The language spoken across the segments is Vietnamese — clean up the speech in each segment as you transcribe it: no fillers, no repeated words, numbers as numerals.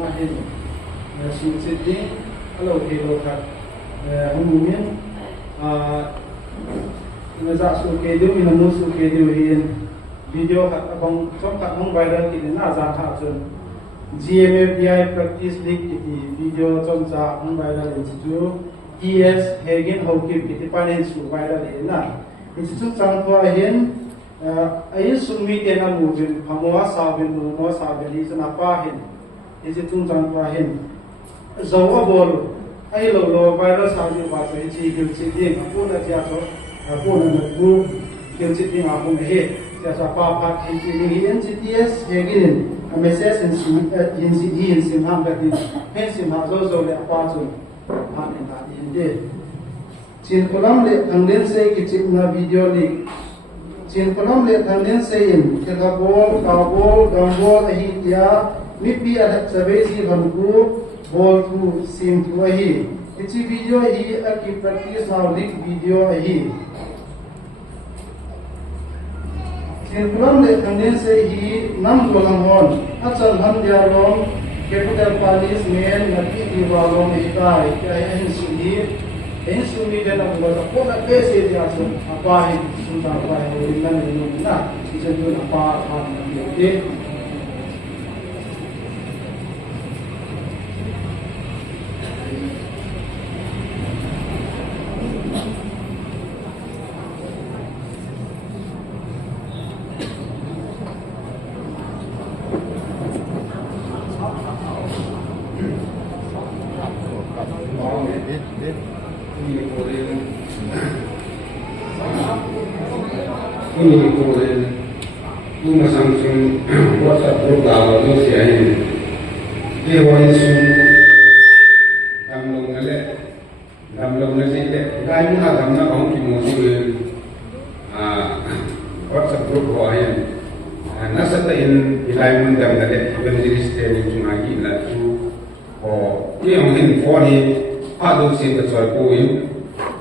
na hin sin sitting alo helo khat humumin na za su ke du min mu su ke du hin video khat abang chom khat hong viral ki na za tha chun GMFDI practice league ki video chom cha hong viral in chu ES Hagen Hokip ki panen su viral in na institute chang thwa hin ai sumi te na mu bin phamwa sa bin mu sa bin is na pa hin institute chang thwa hin zawa bol ai lo lo viral sa ji ba so chi gil chi ding ko na ja so ko na na ku gil chi ding a ko he ja sa pa pa chi chi ni NCTS Hagen message in sim ham ka din hen sim ha zo le pa chu ha ne ta in de chin kolam le angden se ki chin na video li chin kolam le angden se in ke ka bol gambol hi ya mi pi a sabe si ban ku bol tu sim tu hi ki video hi a ki practice now lik video hi chin kolam le angden se hi nam dolang hon achal ham dia rom capital punishment nati diwalong ikai kai hin suni hin suni dena ngol ko na pese dia so apa hin sunta apa hin nan ni na seju apa kan ni ini kemudian rumah Samsung WhatsApp group kalau tu saya ini dia wajib gamlong nale lain nak gamna kaum kimosi WhatsApp group kawayan nasa tain ilai mendam nale evangelist ni cuma gila tu dia mungkin phone ni ada usia tercuali poin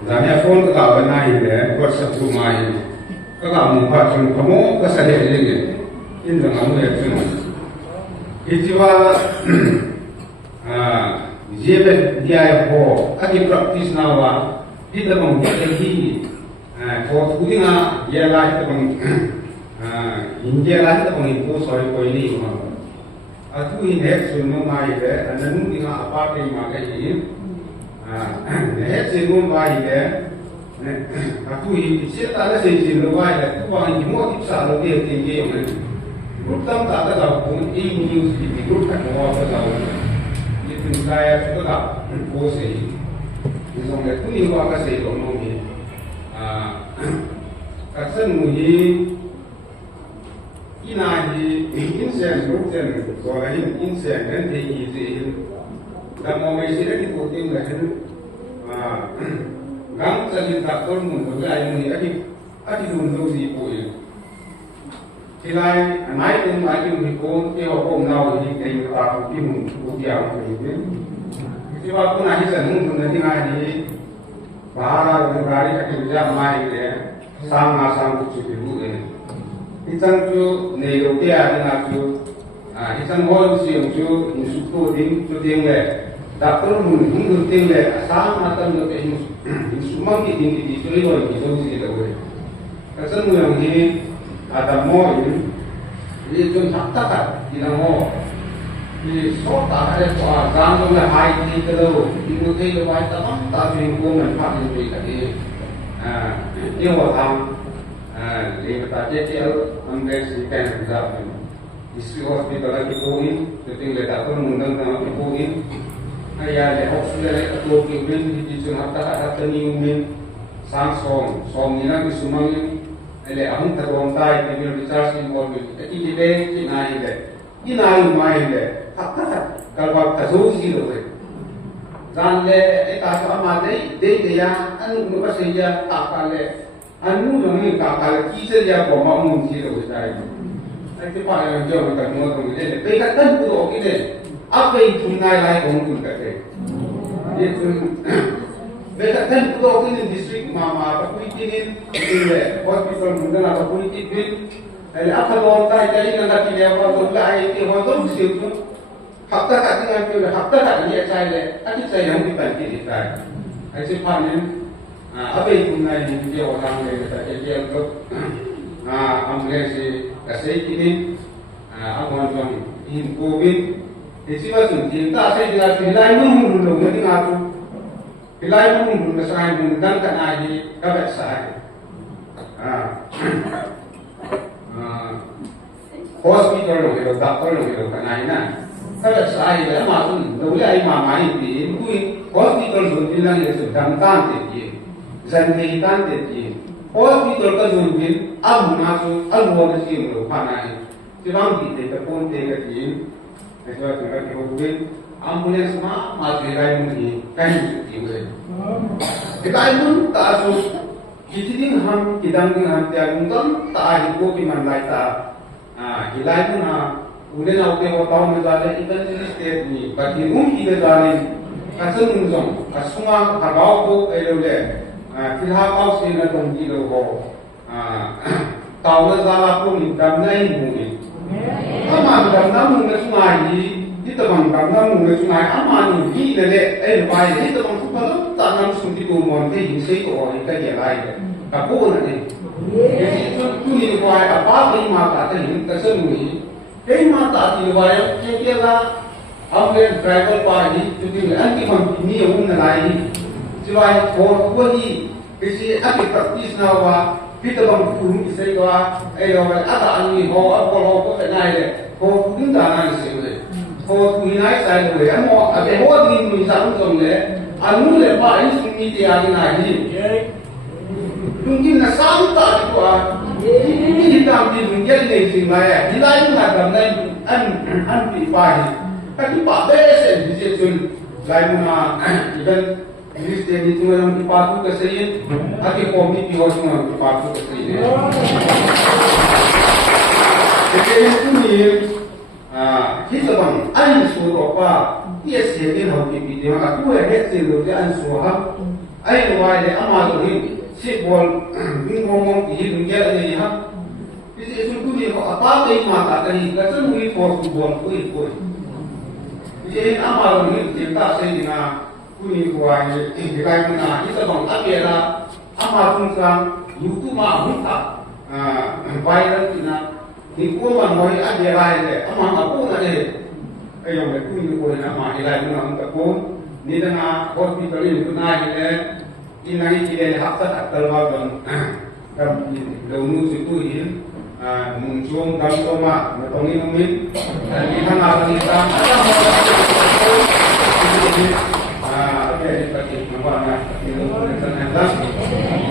dan phone tu tak benar ini WhatsApp group main các bạn muốn phát triển thấu các sản phẩm gì vậy? In rằng ông ấy chuyện ít chứ GMFDI ho các cái practice nào à ít là bằng cái gì for thu đi nga giờ lại là bằng India lại là bằng import soi coi đi mà thu in hết chuyện nó mai đấy anh muốn đi nga apa cái mà cái gì hết chuyện nó mai đấy aku ini cerita ada sejauh luar itu orang ini mau tipsa lagi yang tinggi yang mana grup tam tak ada tahu pun ini news di grup kan mau apa tahu itu saya sudah tak posisi misalnya itu ini apa sih ekonomi kasan mui inaji insen grup dan soalnya insen kan tinggi sih dan mau isi lagi puting kan gang jadi takut mundur lagi ni adi mundur si pui. Kilai naik tu lagi mungkin dia hukum nawa ini kaya takut di mundur dia mungkin. Sebab pun ahi senang mundur nanti ngaji bahara murari kaki bijak mai dia sang kucu biru ini. Isan tu negotia dengan tu isan hol siang tu insuku ding le. Dapur mundur ding le sang atau lebih semua di sini orang kita sih tahu. Kesan yang ini ada mau ini cuma hakta kan, tidak mau. Ini sota ada soal jangan tu high ni terlalu. Ibu tu itu baik tamam, tapi ibu nampak lebih tadi. Ini orang dia bertanya dia ambil sekian besar. Isi hospital lagi poin, jadi le dapur mundur nama poin. Ayah le hospital le tu kibin di cuma tak ada niumin sang song ni nak disumangin le ahun terontai kibin bicara simbol itu ini le mai le tak kalau kasus itu le dan le itu apa deh ya anu nukas saja tak le anu yang tak kisah ya bawa mungkin itu saya itu paling jauh kita mau tu le pekatan tu okey le apa itu nilai untuk kita itu mereka kan kalau ini distrik mama apa politik ini hospital mungkin apa politik ini ada apa lontar jadi nanti dia apa lontar itu orang tu siapa hafta ka dengan tu hafta ka dia saya le ati saya yang di panti di tai ai se panen abai kunai ni dia orang le dia untuk amle si kasai kini awan jong in covid isi wasun cinta saya dengan hilai mun lu ngi ngatu hilai mun lu sai mun dan kan ai ka ba sai hospital lo hero doctor lo hero kan ai na kada sai le ma tun lo le ai ma mai ti kui hospital zo tin lang ye su dam tan te ti zan nei tan te ti hospital ka zo bin am na su al wo na si lo pa na ai ti bang ti te ta pon te ka ti ai so ka ka ho bin ambulance ma ti rai mun ni kai ti we ti kai mun ta su ki ti ding ham ki dang ding ham ti ang tam ta hi ko bi man lai ta hilai mun ha udah nak tengok tahu menjalan ikan jenis setiap ni, bagi mungkin berjalan, kasih munjung, kasungan kagau tu elok filhal kau sih nak tunggu logo, tahu menjalan pun dam naik mungkin, aman dam naik mungkin sungai ni, kita bang dam naik mungkin sungai aman ni, kita le, baik, kita bang kalau tanam sunti tu monte hinsai tu orang ikan dia lain, kapur nanti, jadi tu ni buat apa beri mata ni, kasih mungkin. Kaya mata ti wayang kaya la amlen driver pa ni tuti anti man ni yung nalai siway for wali kasi ati practice na wa pita bang pulung isay ko ayo ata ani ho ko kanay le ho kung dana ni sile ho kuinay sai le amo ate ho din ni sa song le anu le pa ai sumi ti ani na ni tungkin na santa ko ini hitam di dunia ini singlaya, di lain nggak lain an pipai, tapi pak besen di situ lain mana ikan Kristen itu orang dipatu kesayin, hati komi pior semua dipatu kesayin. Jadi itu ni, kita bang, an suruh apa, dia sekian hobi video, aku head selu dia an suruh, an wajah amal ini. Si bol ngomong di dunia ini ha isi itu ni apa ke mata tadi kata mui for bol kui jadi amal ni cinta saya dengan kuni kuai ini kai mana kita bang tapi ada amal pun sang YouTube mah minta viral tina ni kuman moi ada lain deh amal apa pun ada ayo kuni kuai nama lain mana untuk pun ni dengan hospital ini tunai deh inai kile hafta atalwa don kam launu situhin muncung dam toma natongi numin di hang kita ada oke seperti mana itu ternyata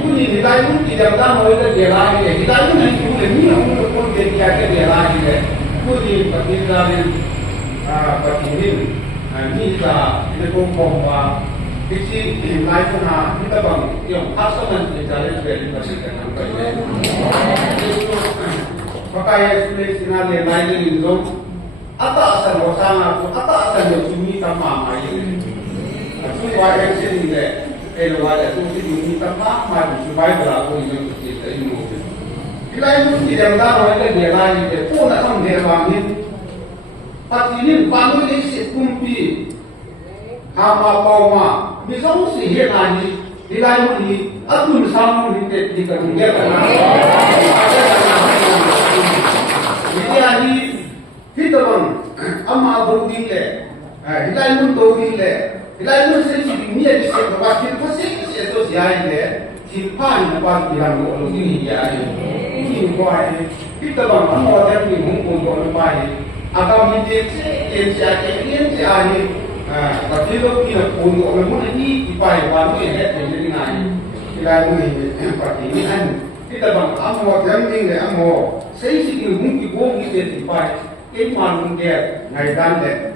kuni nilai pun tidak tahu itu dia lagi nilai pun itu ini untuk pun dia lagi kuni pertimbangan kita ini kumpul Kisi nilai pun kita bang yang pasangan berjalan dari persidangan kerja. Pakai istilah nilai ini dong. Apa asal wasana? Apa asal yang cumi sama mai? Cumi wajah sini deh. Kalau wajah cumi sama mai supaya berlaku ini kita ini. Nilai itu tidak tahu ada nilai itu. Pun tak dia bangin. Pasti ini bangun isi kumpi. Hama pauma misal si henani nilai ini aku misalnya di kerja karena ini kita bang amma berunding le nilai pun berunding le nilai pun sesi dunia di sini wakil pasti sosial le simpan apa yang mau ini ya ini buat kita bang amma dari mungkin untuk lepas atau menjadi yang ini Kalau kita untuk orang ini dipakai baru ya, jadi ngai. Kita ini seperti ini kan kita bang amo jambing le amo saya sih mungkin bom kita dipakai iman dia ngai dan le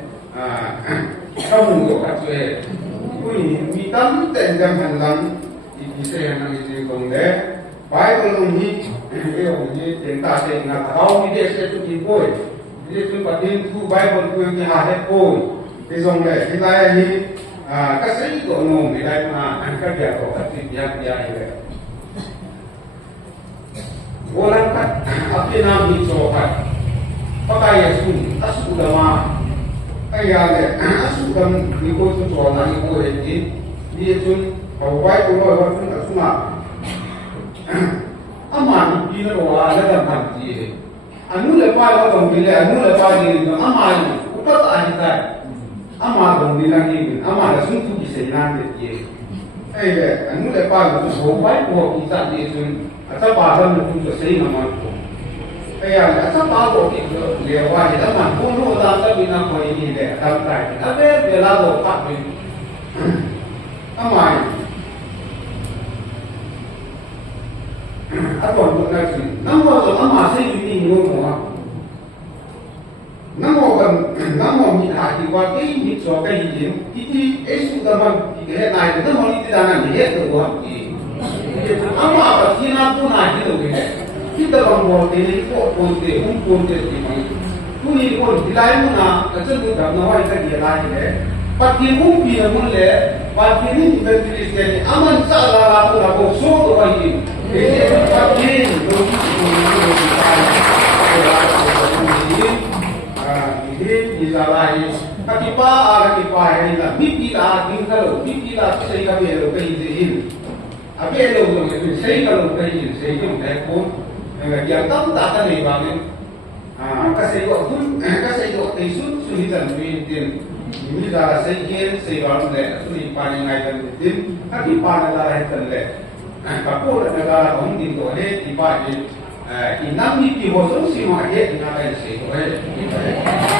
kamu kok tu kui mitam tenjam handan di saya yang ini kongde baik kalau ini tentang saya ingat tahu dia saya tu diboy dia tu patin tu baik kalau tu yang ada boy Isong le, kita ini kasih itu umum, kita mana angkat dia kok, dia ini. Orang kan, apa nama itu kan? Pakai Yesus, tas ulama, ai à lệ su tâm đi cô su trò là đi cô hình đi chun hầu quay cô nóiว่าchun ở su mà ama đi nó đồ là làm thành gì anu le pa lo dong bile anu le pa di no ama ni upat ai sai ama dong di lang ni ama la sun tu ki se nan de ye ai le anu le pa lo so bai ko ki sa di sun ata pa da no tu se na ma ko ai ya ata pa ko ki le wa ni da man ko no da ta bi na ko ni le ta tai a be be la lo pa ni ama a còn một cái gì năm mô rồi mà xây dựng gì luôn mà năm mô nhị hạ thì qua cái nhị số cái gì thì ấy số tâm thì cái này thì nó không đi ra là hết được không thì mà cái gì nào cũng này thì được cái khi ta còn một cái này có một cái không thì mà tu ni con thì lại muốn là cái chân tôi gặp nó hay cái gì lại thế bắt thì không bị nó muốn lẽ bắt thì những cái gì thế aman sao là một số đồ vậy Akipa ini lah, mimpi lah, tinggal, mimpi lah, saya kami ada kehidupan. Abi ada orang itu, saya kalau kehidupan, saya itu pun, yang tahu tak ada ni bang. Kasih waktu isu sulitan pintin. Ini dah saya kalau ni sulit panen ngajar pintin, tapi panen lah itu le. Kapur negara orang di tu ada di bawah ini, inam ni pihosan sih macam ini nak saya tu.